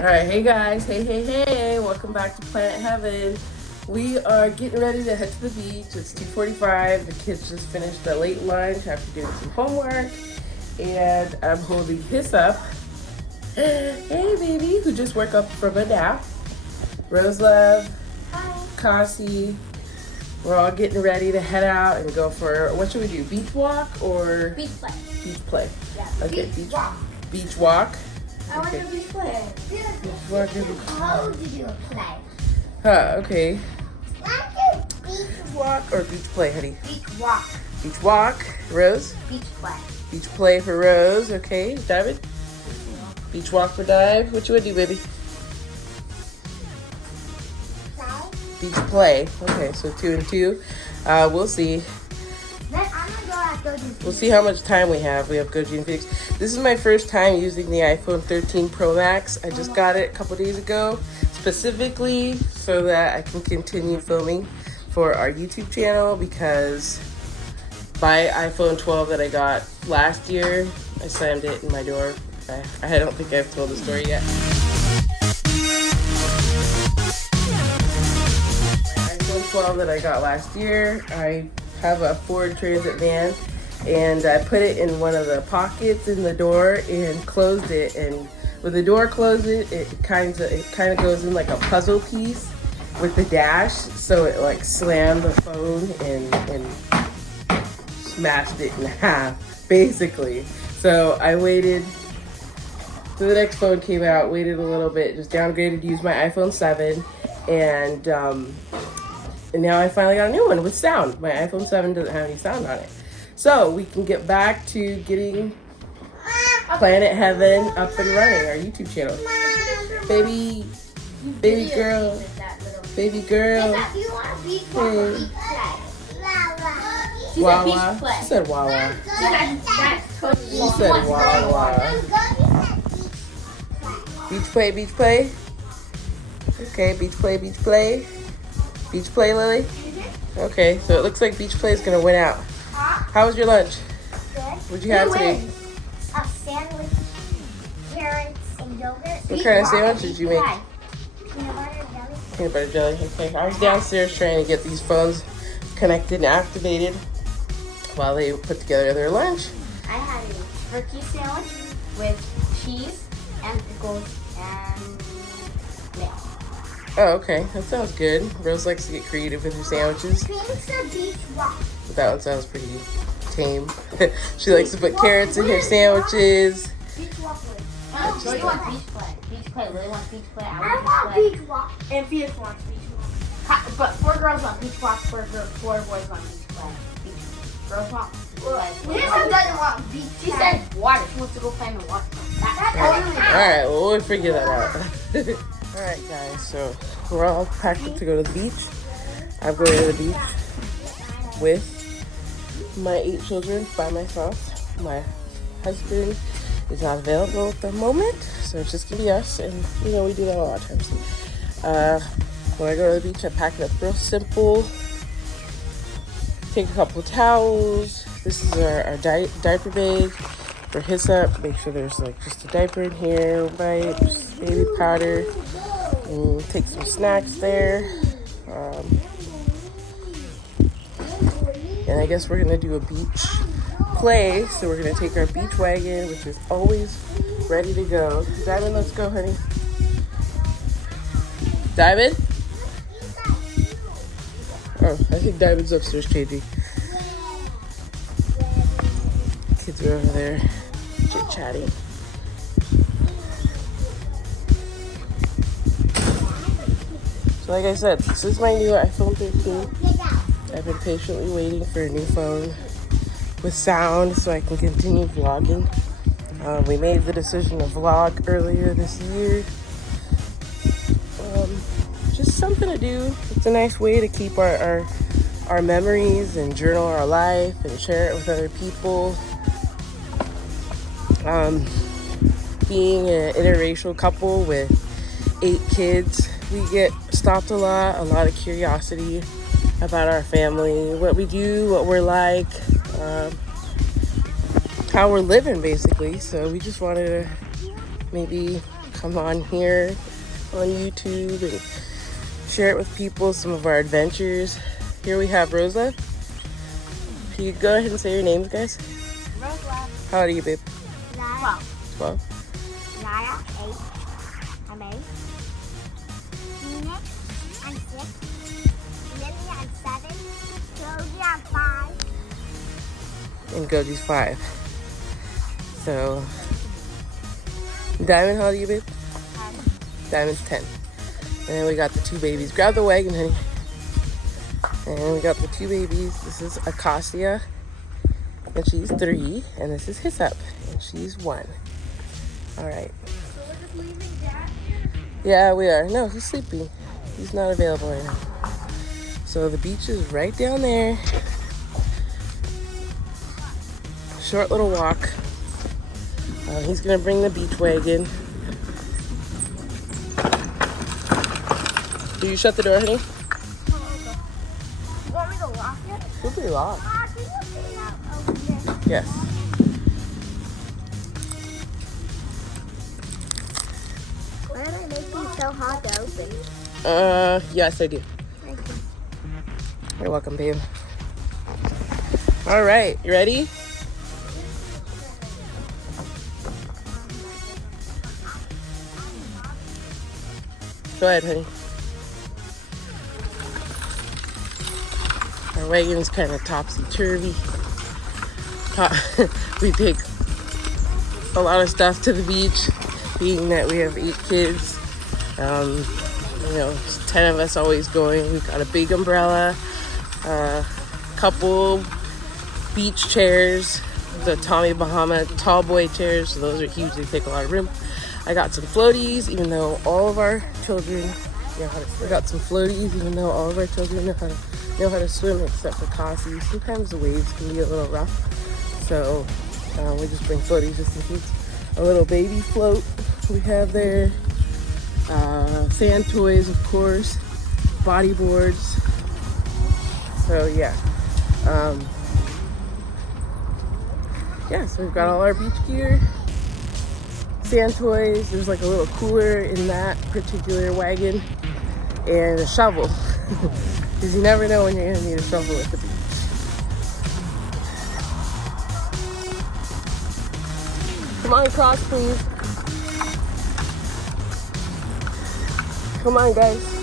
All right, hey guys, hey, welcome back to Planet Heaven. We are getting ready to head to the beach. It's 2:45. The kids just finished the late lunch after doing some homework, and I'm holding his up. Hey baby, who just woke up from a nap. Rose Love, Cassie. We're all getting ready to head out and go for, what should we do? Beach walk or beach play? Beach play. Yeah. Okay, beach walk. Beach walk. I want to do beach play. How to do a play? Okay. Beach walk or beach play, honey? Beach walk. Beach walk. Rose? Beach play. Beach play for Rose. Okay. David? Beach walk for Dive. What you want to do, baby? Beach play. Okay, so 2 and 2. We'll see. Then I'm gonna go at Goji. We'll see how much time we have. We have Goji and Felix. This is my first time using the iPhone 13 Pro Max. I just got it a couple days ago, specifically so that I can continue filming for our YouTube channel, because my iPhone 12 that I got last year, I slammed it in my door. I don't think I've told the story yet. My iPhone 12 that I got last year, I have a Ford Transit van, and I put it in one of the pockets in the door and closed it. And when the door closes, it kind of goes in like a puzzle piece with the dash, so it like slammed the phone and smashed it in half, basically. So I waited. So the next phone came out, waited a little bit, just downgraded to use my iPhone 7, and now I finally got a new one with sound. My iPhone 7 doesn't have any sound on it. So we can get back to getting Planet Heaven up and running, our YouTube channel. Baby girl. Baby girl. Hey. Wawa. She said Wawa. She said Wawa. Beach play, beach play. Okay, beach play, beach play. Beach play, Lily? Okay, so it looks like beach play is going to win out. How was your lunch? Good. What'd you have today? A sandwich, carrots, and yogurt. What kind of sandwich did you make? Peanut butter jelly. Peanut butter jelly. Okay, I was downstairs trying to get these phones connected and activated while they put together their lunch. I had a turkey sandwich with cheese and pickles and milk. Oh, okay. That sounds good. Rose likes to get creative with her sandwiches. But that one sounds pretty tame. She likes to put carrots in her sandwiches. Beach walk. Lily wants beach play. Beach play. Lily wants beach play. I want beach walk. And Felix wants beach walk. But 4 girls want beach walk. 4 boys want beach play. Girls want beach play. Felix doesn't want beach. She said water. She wants to go play in the water. Alright, well, we'll figure that out. Alright, guys, so we're all packed up to go to the beach. I'm going to the beach with my 8 children by myself. My husband is not available at the moment, so it's just gonna be us, and you know we do that a lot of times. When I go to the beach, I pack it up real simple. Take a couple of towels. This is our diaper bag for his up. Make sure there's like just a diaper in here, wipes, baby powder, and take some snacks there. And I guess we're gonna do a beach play. So we're gonna take our beach wagon, which is always ready to go. Diamond, let's go, honey. Diamond? Oh, I think Diamond's upstairs changing. Kids are over there chit-chatting. So like I said, this is my new iPhone 13. I've been patiently waiting for a new phone with sound so I can continue vlogging. We made the decision to vlog earlier this year. Just something to do. It's a nice way to keep our memories and journal our life and share it with other people. Being an interracial couple with 8 kids, we get stopped a lot of curiosity about our family, what we do, what we're like, how we're living basically. So we just wanted to maybe come on here on YouTube and share it with people, some of our adventures. Here we have Rosa. Can you go ahead and say your names, guys? Rosa. How old are you, babe? 12. 12. Naya, 8. I'm 8. Phoenix, I'm 6. Lily, I'm 7. Josie, I'm 5. And Goji's 5. So, Diamond, how old are you, babe? 10. Diamond's 10. And then we got the 2 babies. Grab the wagon, honey. And we got the 2 babies. This is Acacia, and she's 3. And this is Hyssop, and she's 1. All right. So we're just leaving Dad here? Yeah, we are. No, he's sleeping. He's not available right now. So the beach is right down there. Short little walk. He's gonna bring the beach wagon. Do you shut the door, honey? You want me to lock it? It'll be locked. Can you see that over there? Yes. Why am I making so hard to open? Yes, I do. Thank you. You're welcome, babe. All right, you ready? Go ahead, honey. Our wagon's kind of topsy-turvy. We take a lot of stuff to the beach, being that we have 8 kids. You know, 10 of us always going. We've got a big umbrella, a couple beach chairs, the Tommy Bahama tall boy chairs. So those are huge. They take a lot of room. I got some floaties, even though all of our children know how to swim. I got some floaties, even though all of our children know how to swim, except for Cassie. Sometimes the waves can be a little rough, so we just bring floaties just in case. A little baby float we have there. Sand toys, of course. Bodyboards. So yeah. So we've got all our beach gear. Sand toys. There's like a little cooler in that particular wagon, and a shovel, because you never know when you're gonna need a shovel at the beach. Come on, cross, please. Come on, guys.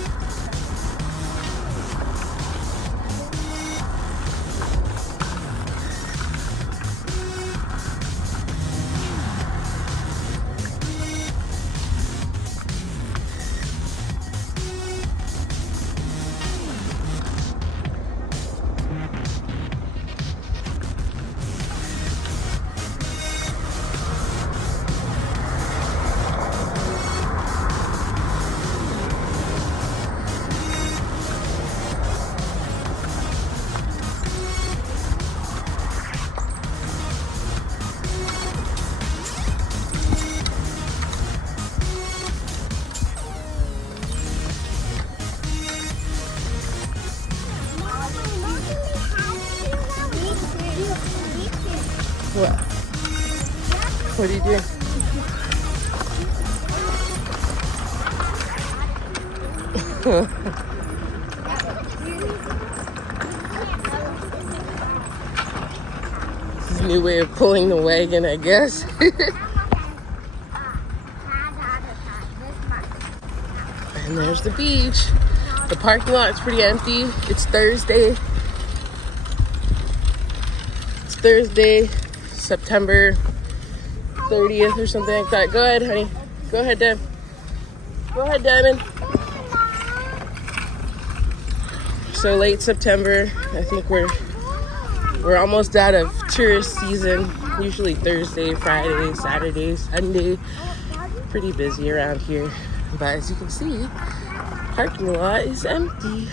What? What are you doing? This is a new way of pulling the wagon, I guess. And there's the beach. The parking lot is pretty empty. It's Thursday. It's Thursday, September 30th or something like that. Go ahead, honey. Go ahead, Dad. Go ahead, Diamond. So late September. I think we're almost out of tourist season. Usually Thursday, Friday, Saturday, Sunday. Pretty busy around here. But as you can see, parking lot is empty.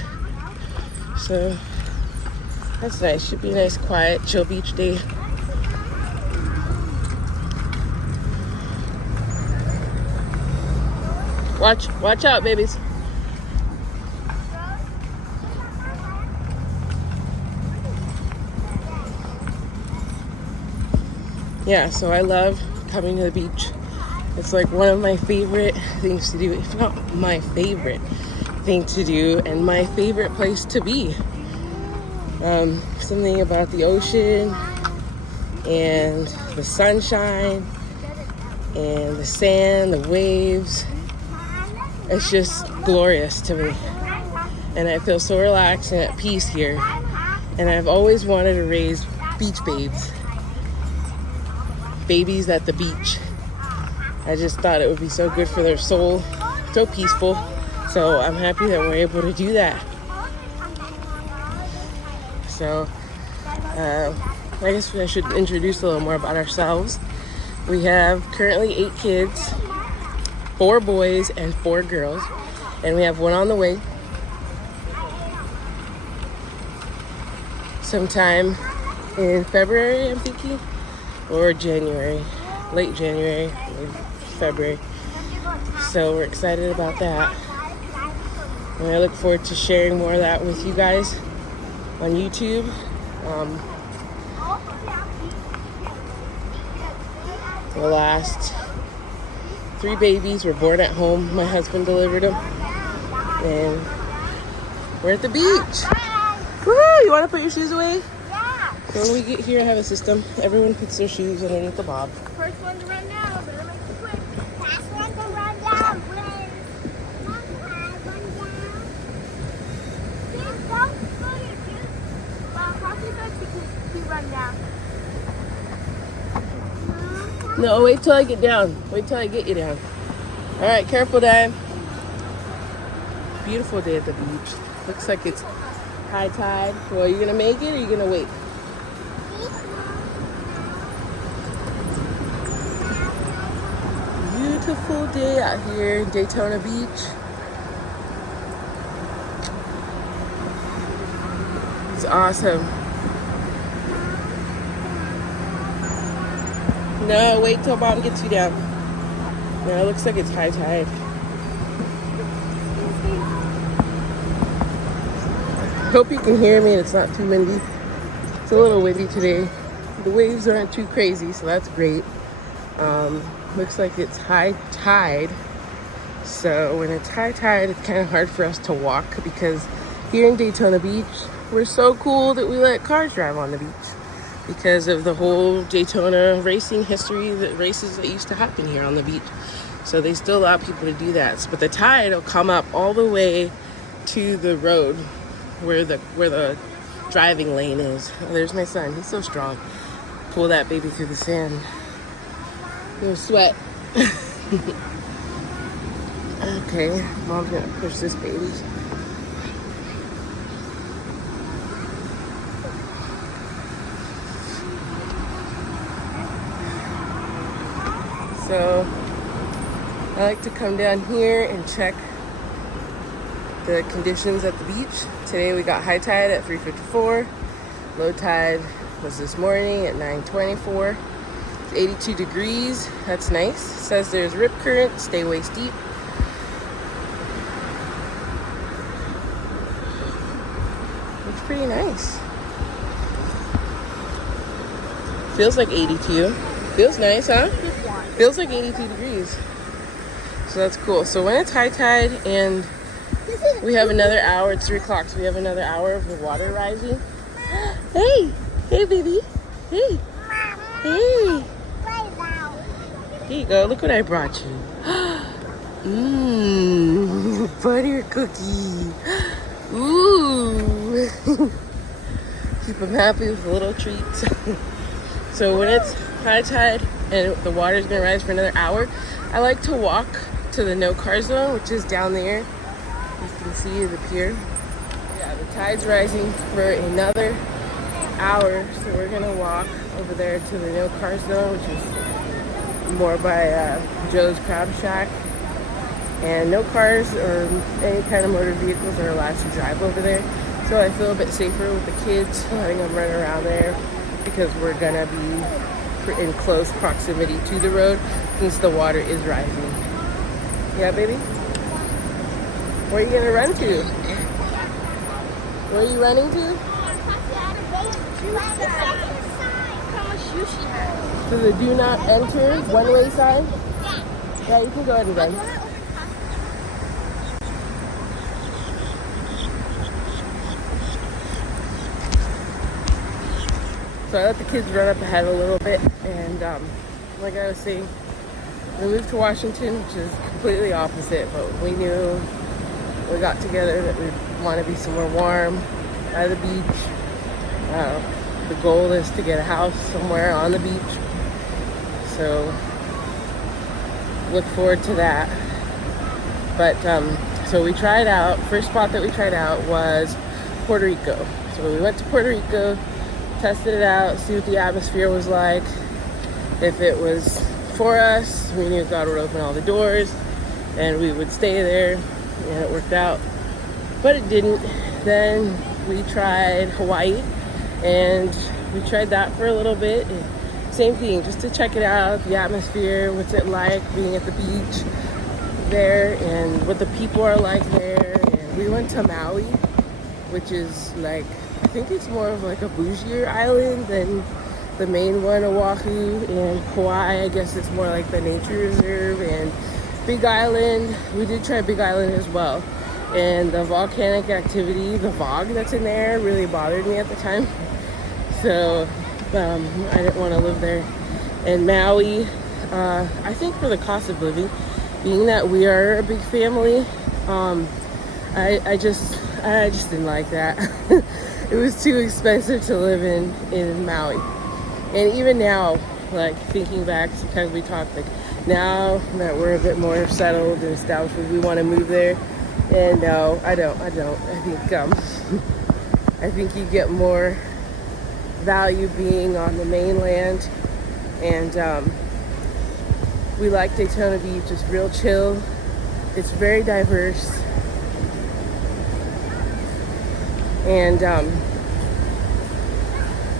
So that's nice. Should be a nice, quiet, chill beach day. Watch out, babies. Yeah, so I love coming to the beach It's like one of my favorite things to do, if not my favorite thing to do, and my favorite place to be. Something about the ocean and the sunshine and the sand, the waves. It's just glorious to me. And I feel so relaxed and at peace here. And I've always wanted to raise beach babes. Babies at the beach. I just thought it would be so good for their soul, so peaceful. So I'm happy that we're able to do that. So I guess I should introduce a little more about ourselves. We have currently 8 kids, 4 boys and 4 girls, and we have one on the way. Sometime in February, I'm thinking, or January, late January, maybe February. So we're excited about that. And I look forward to sharing more of that with you guys on YouTube. The last 3 babies were born at home. My husband delivered them. And we're at the beach. Woo! You want to put your shoes away? Yeah. So when we get here, I have a system. Everyone puts their shoes underneath the bob. First one to run down, better make it quick. Last one to run down, please. Please don't put your shoes. Well, probably good because you run down. No, wait till I get down. Wait till I get you down. All right, careful, Dime. Beautiful day at the beach. Looks like it's high tide. Well, are you gonna make it or are you gonna wait? Beautiful day out here in Daytona Beach. It's awesome. No, wait till Mom gets you down. No, it looks like it's high tide. Hope you can hear me and it's not too windy. It's a little windy today. The waves aren't too crazy, so that's great. Looks like it's high tide. So when it's high tide, it's kind of hard for us to walk because here in Daytona Beach, we're so cool that we let cars drive on the beach because of the whole Daytona racing history, the races that used to happen here on the beach. So they still allow people to do that. But the tide will come up all the way to the road where the driving lane is. Oh, there's my son. He's so strong. Pull that baby through the sand. No sweat. Okay, Mom's gonna push this baby. So I like to come down here and check the conditions at the beach. Today we got high tide at 3:54. Low tide was this morning at 9:24. It's 82 degrees. That's nice. It says there's rip current, stay waist deep. Looks pretty nice. Feels like 82. Feels nice, huh? Feels like 82 degrees. So that's cool. So when it's high tide and we have another hour, it's 3 o'clock, so we have another hour of the water rising. Hey! Hey, baby! Hey! Hey! Here you go. Look what I brought you. Mmm, butter cookie. Ooh. Keep them happy with little treats. So when it's high tide and the water's gonna rise for another hour, I like to walk to the no car zone, which is down there. You can see the pier. Yeah, the tide's rising for another hour, so we're gonna walk over there to the no car zone, which is more by Joe's Crab Shack. And no cars or any kind of motor vehicles are allowed to drive over there. So I feel a bit safer with the kids, letting them run around there because we're gonna be in close proximity to the road since the water is rising. Yeah, baby? Where are you gonna run to? Where are you running to? To the do not enter one-way sign? Yeah, you can go ahead and run. So I let the kids run up ahead a little bit, and like I was saying, we moved to Washington, which is completely opposite, but we knew we got together that we want to be somewhere warm, by the beach. The goal is to get a house somewhere on the beach, so look forward to that. But so we tried out, first spot that we tried out was Puerto Rico. So we went to Puerto Rico, tested it out, see what the atmosphere was like. If it was for us, we knew God would open all the doors and we would stay there, and it worked out. But it didn't. Then we tried Hawaii, and we tried that for a little bit. Same thing, just to check it out, the atmosphere, what's it like being at the beach there, and what the people are like there. And we went to Maui, which is like, I think it's more of like a bougier island than the main one, Oahu. And Kauai, I guess it's more like the nature reserve. And Big Island, we did try Big Island as well. And the volcanic activity, the fog that's in there, really bothered me at the time. So I didn't want to live there. And Maui, I think for the cost of living, being that we are a big family, I just didn't like that. It was too expensive to live in Maui. And even now, like thinking back, sometimes we talk like now that we're a bit more settled and established, we want to move there. And no, I don't. I think I think you get more value being on the mainland. And we like Daytona Beach. It's real chill. It's very diverse. And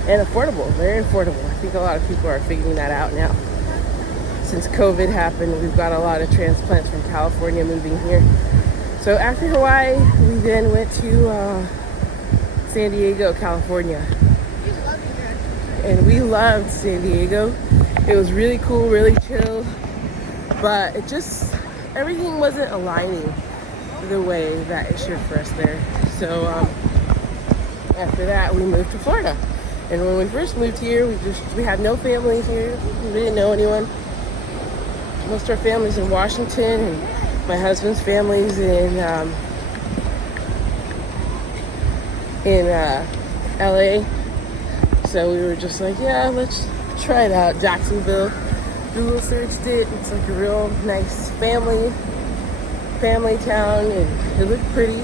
affordable, very affordable. I think a lot of people are figuring that out now. Since COVID happened, we've got a lot of transplants from California moving here. So after Hawaii, we then went to San Diego, California. And we loved San Diego. It was really cool, really chill. But it just, everything wasn't aligning the way that it should for us there. So after that, we moved to Florida. And when we first moved here, we had no family here. We didn't know anyone. Most of our family's in Washington, and my husband's family's in LA. So we were just like, yeah, let's try it out. Jacksonville. Google searched it. It's like a real nice family town, and it looked pretty.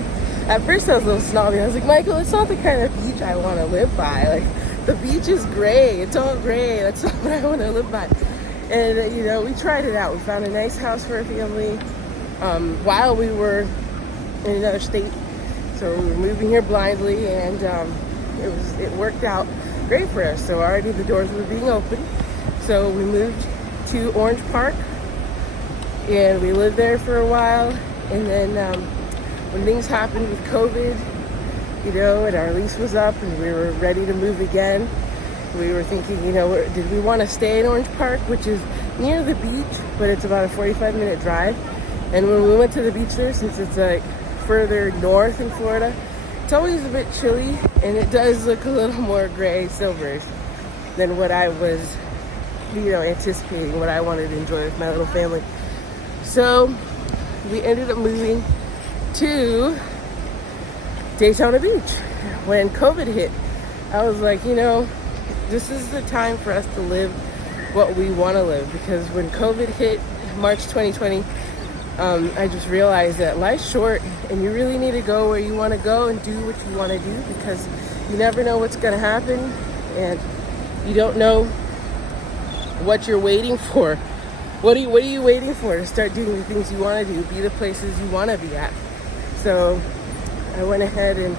At first I was a little snobby. I was like, Michael, it's not the kind of beach I want to live by. Like, the beach is gray. It's all gray. That's not what I want to live by. And you know, we tried it out. We found a nice house for our family while we were in another state. So we were moving here blindly, and it worked out great for us. So already the doors were being opened. So we moved to Orange Park, and we lived there for a while. And then when things happened with COVID, you know, and our lease was up and we were ready to move again, we were thinking, you know, did we want to stay in Orange Park, which is near the beach, but it's about a 45-minute drive. And when we went to the beach there, since it's like further north in Florida, it's always a bit chilly, and it does look a little more gray, silverish than what I was, you know, anticipating, what I wanted to enjoy with my little family. So we ended up moving to Daytona Beach. When COVID hit, I was like, you know, this is the time for us to live what we want to live, because when COVID hit March 2020, I just realized that life's short and you really need to go where you want to go and do what you want to do, because you never know what's going to happen, and you don't know what you're waiting for. What are you waiting for to start doing the things you want to do, be the places you want to be at? So I went ahead and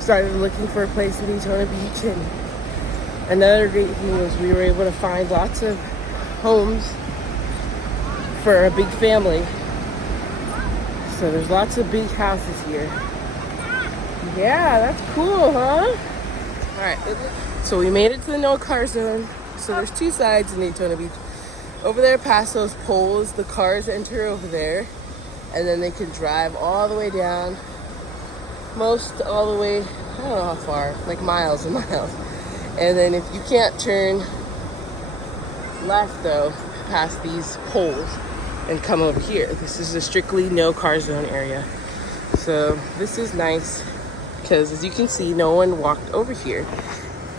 started looking for a place in Daytona Beach, and another great thing was we were able to find lots of homes for a big family. So there's lots of big houses here. Yeah, that's cool, huh? All right, so we made it to the no car zone. So there's two sides in Daytona Beach. Over there past those poles, the cars enter over there, and then they can drive all the way down, most all the way, I don't know how far, like miles and miles. And then if you can't turn left though, past these poles and come over here, this is a strictly no car zone area. So this is nice because as you can see, no one walked over here.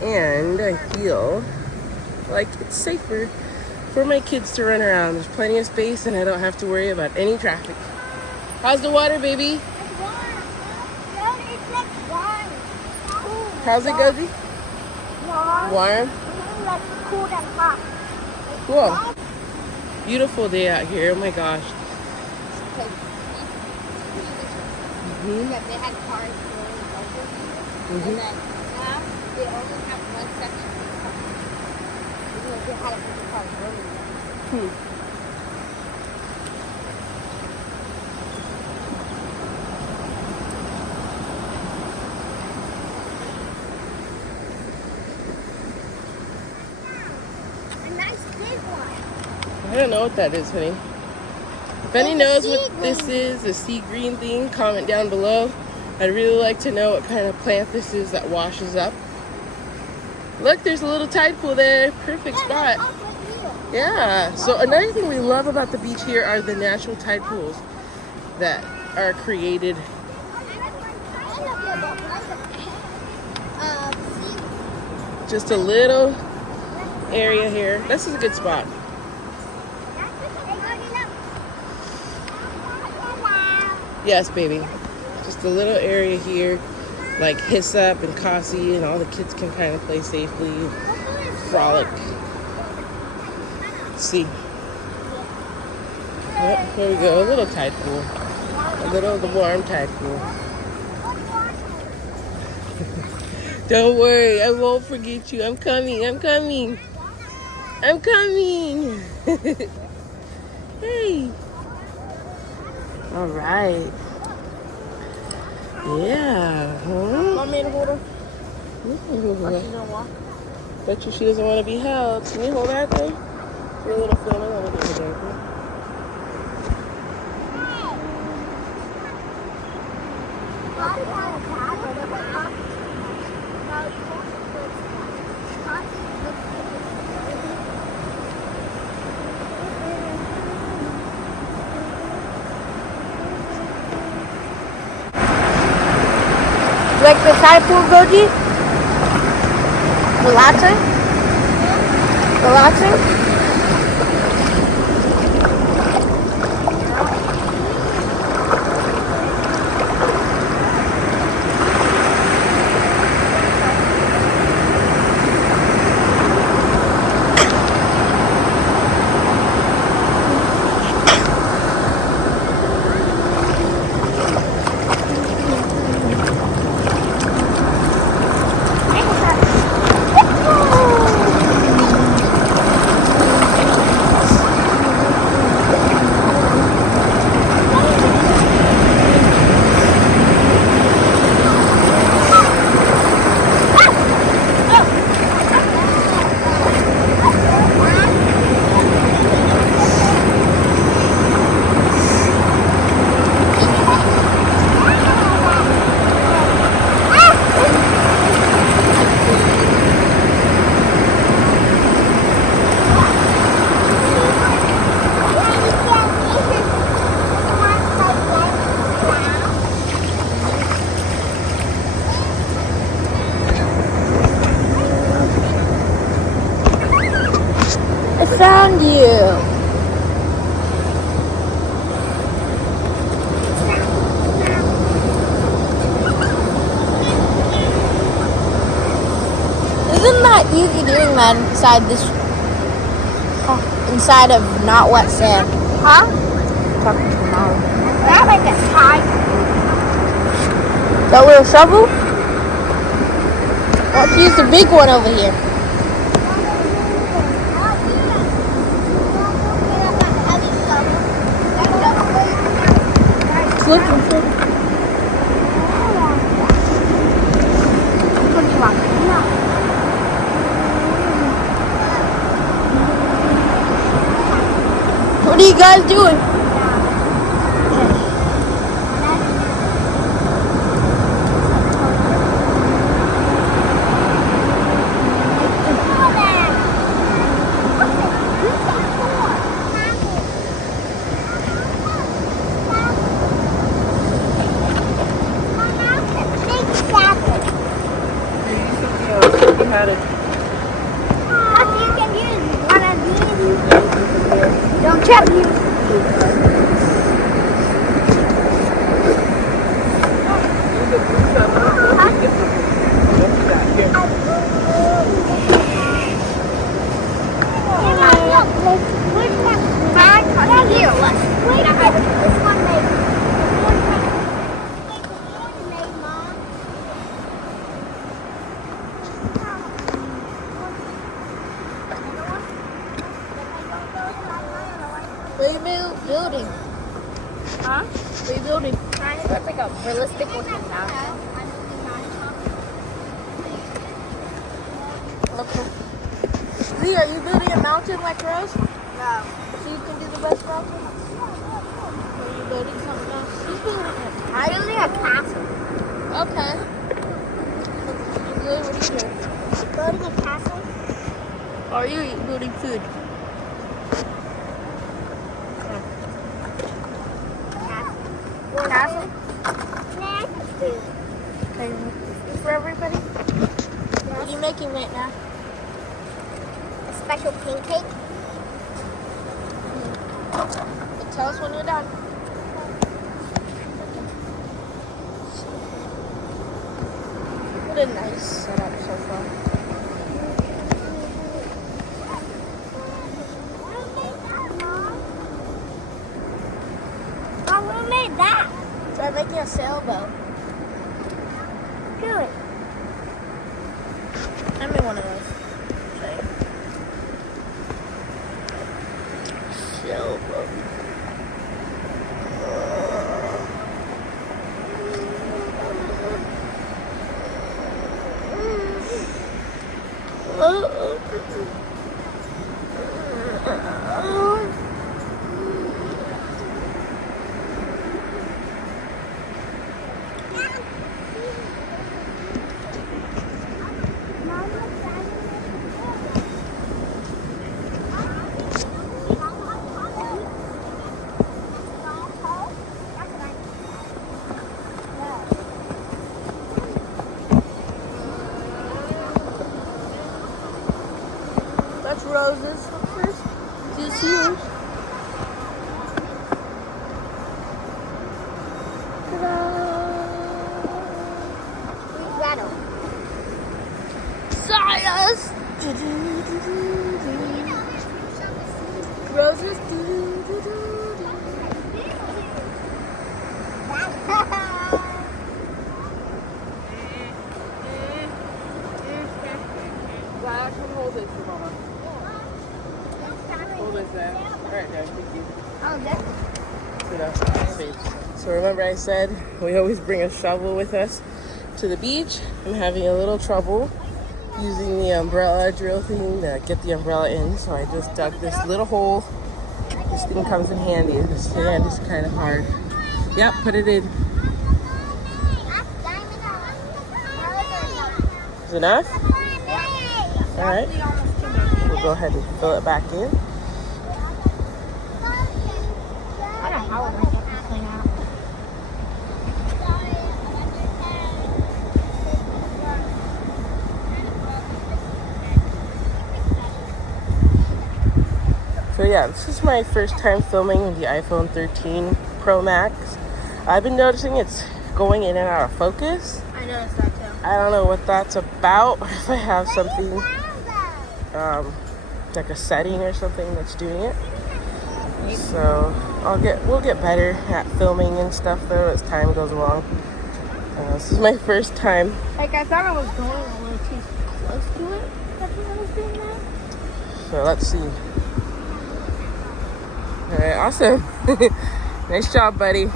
And I feel like it's safer for my kids to run around. There's plenty of space and I don't have to worry about any traffic. How's the water, baby? It's warm. No, it's like warm. Cool. How's it, Gozy? Warm. Warm? Like cool and hot. Cool. Beautiful day out here. Oh my gosh. Because they had cars going over here, and then now they only have one section for cars. Because they had a bunch of cars rolling there. A nice big one. I don't know what that is, honey. If any knows what this is, a sea green thing, comment down below. I'd really like to know what kind of plant this is that washes up. Look, there's a little tide pool there. Perfect spot. Yeah. So another thing we love about the beach here are the natural tide pools that are created. Just a little area here. This is a good spot. Yes, baby. Just a little area here, like Hyssop and Cassie, and all the kids can kind of play safely, frolic. Let's see. Yep, here we go. A little tide pool. The warm tide pool. Don't worry, I won't forget you. I'm coming. I'm coming. I'm coming. Hey. All right. Yeah. Huh? Want me to hold her? You can hold Or her. she's gonna walk? Bet you she doesn't want to be held. Can you hold that thing? Your little filmer. Let me get her there. Like the side pool, Goji? Relaxing? Relaxing? I found you. Isn't that easy doing that inside of not wet sand? Huh? Talking to mom. That like a tie. That little shovel? Let's use the big one over here. It's looking for. guys doing? You had it. You can use one of these. Don't check you. What are you building? Huh? What are you building? It's like a realistic looking house. Okay. Lee, are you building a mountain like Rose? No. So you can do the best mountain? Or are you building something else? She's building a I'm building a castle. Okay. Lee, what are you doing? Building a castle? Or are you building food? Castle? Okay. Food for everybody? What are you making right now? A special pancake? Tell us when you're done. What a nice setup so far. Who made that? Try making a sailboat. Do it. I made one of those. Sailboat. That's Rose's first. Do you see yours? Rattle. Science! Roses. Hold this for Mama. Hold this there. Alright, guys, thank you. Oh, that's So that's safe. So remember I said we always bring a shovel with us to the beach. I'm having a little trouble using the umbrella drill thing to get the umbrella in. So I just dug this little hole. This thing comes in handy. This sand is kind of hard. Yep, put it in. Is enough? All right. We'll go ahead and fill it back in. I don't know how we're going to get this thing out. So yeah, this is my first time filming with the iPhone 13 Pro Max. I've been noticing it's going in and out of focus. I noticed that too. I don't know what that's about. If I have something like a setting or something that's doing it. So we'll get better at filming and stuff though as time goes along. This is my first time. Like I thought I was going a little too close to it. That's what I was doing that. So let's see. All right, awesome. Nice job, buddy.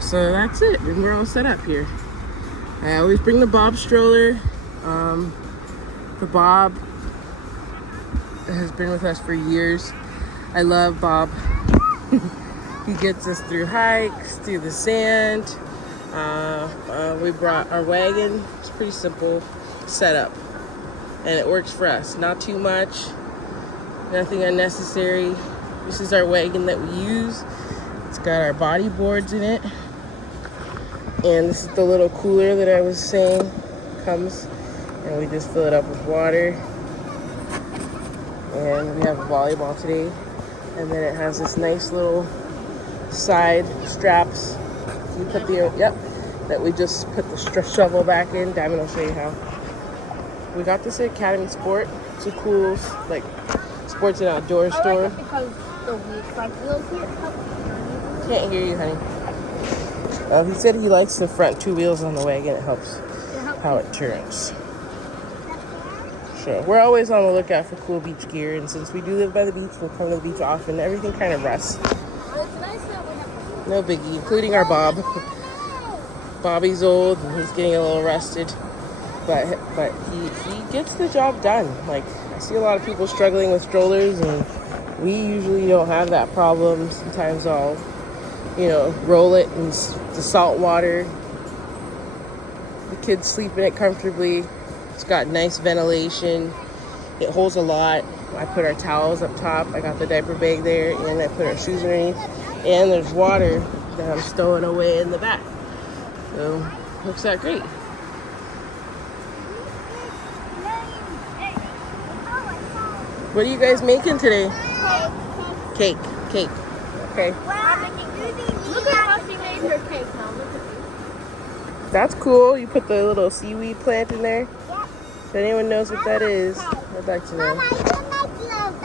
So that's it. And we're all set up here. I always bring the Bob stroller. The Bob has been with us for years. I love Bob. He gets us through hikes, through the sand. We brought our wagon. It's pretty simple setup, and it works for us. Not too much, nothing unnecessary. This is our wagon that we use. It's got our body boards in it, and this is the little cooler that I was saying comes, and we just fill it up with water. And we have a volleyball today, and then it has this nice little side straps. You put the that we just put the shovel back in. Diamond will show you how. We got this at Academy Sport. It's a cool like sports and outdoor store. I like it because the wheels here help. Can't hear you, honey. He said he likes the front two wheels on the wagon. It helps how it turns. Sure. We're always on the lookout for cool beach gear, and since we do live by the beach, we'll come to the beach often. Everything kind of rusts. No biggie, including our Bob. Bobby's old and he's getting a little rusted, but he gets the job done. Like, I see a lot of people struggling with strollers, and we usually don't have that problem. Sometimes I'll, roll it in the salt water. The kids sleep in it comfortably. It's got nice ventilation. It holds a lot. I put our towels up top. I got the diaper bag there, and I put our shoes underneath. And there's water that I'm stowing away in the back. So, looks that great. What are you guys making today? Cake. Okay. Look at how she made her cake now. Look at this. That's cool. You put the little seaweed plant in there? If anyone knows what that is, I'd like to know.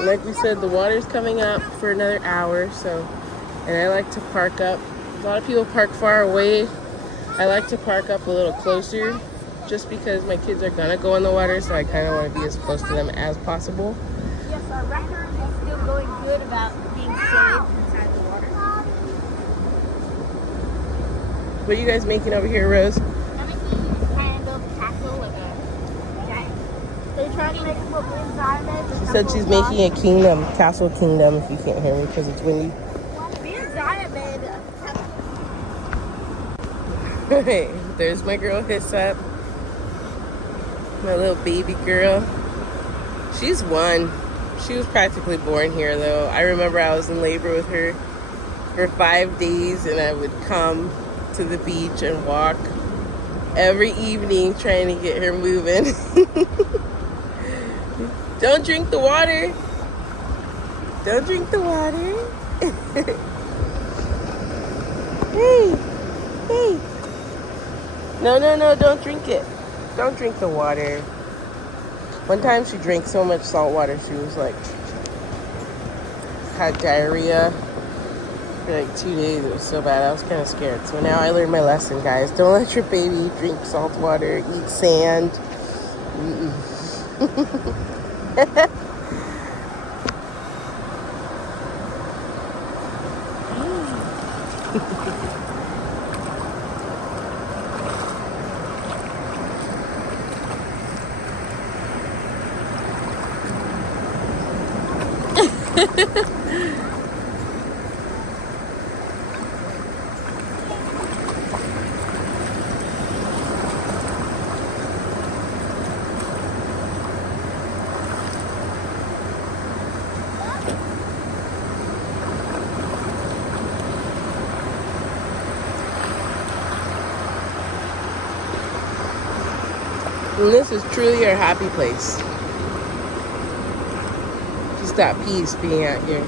Like we said, the water's coming up for another hour, so, and I like to park up. A lot of people park far away. I like to park up a little closer just because my kids are gonna go in the water, so I kind of want to be as close to them as possible. Yes, our record is still going good about being saved inside the water. What are you guys making over here, Rose? I'm making kind of castle, like a giant. They're trying to make them look inside. She said she's making a kingdom, castle kingdom, if you can't hear me because it's windy. Me and Zaya made a castle. Hey, there's my girl Hyssop. My little baby girl. She's one. She was practically born here though. I remember I was in labor with her for 5 days, and I would come to the beach and walk every evening trying to get her moving. Don't drink the water. Don't drink the water. Hey. No, don't drink it. Don't drink the water. One time she drank so much salt water, she was like, had diarrhea for like 2 days. It was so bad. I was kind of scared. So now I learned my lesson, guys. Don't let your baby drink salt water, eat sand. And this is truly our happy place. Just that peace being out here.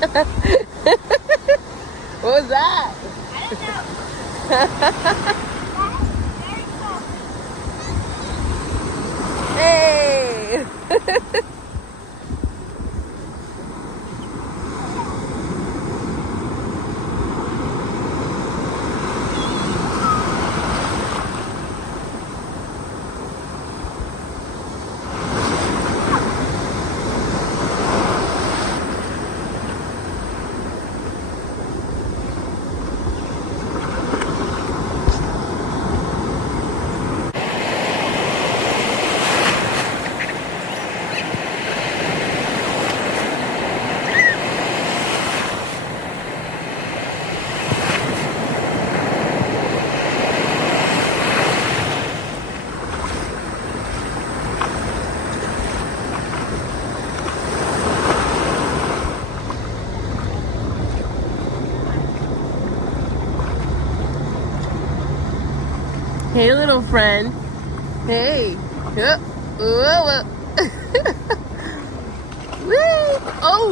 What was that? I don't know. Hey! Hey, little friend. Hey. Whoa, whoa. Whee! Oh!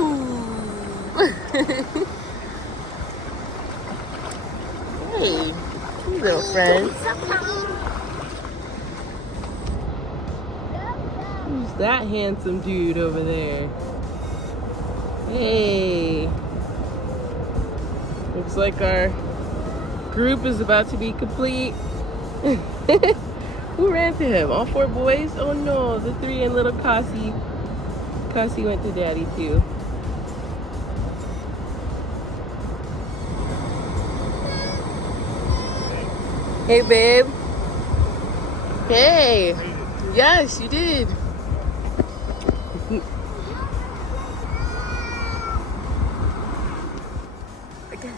Hey, you little friend. Who's that handsome dude over there? Hey. Looks like our group is about to be complete. Who ran to him? All 4 boys? Oh no, the 3 and little Cassie. Cassie went to daddy too. Hey babe. Hey. Yes, you did. Okay.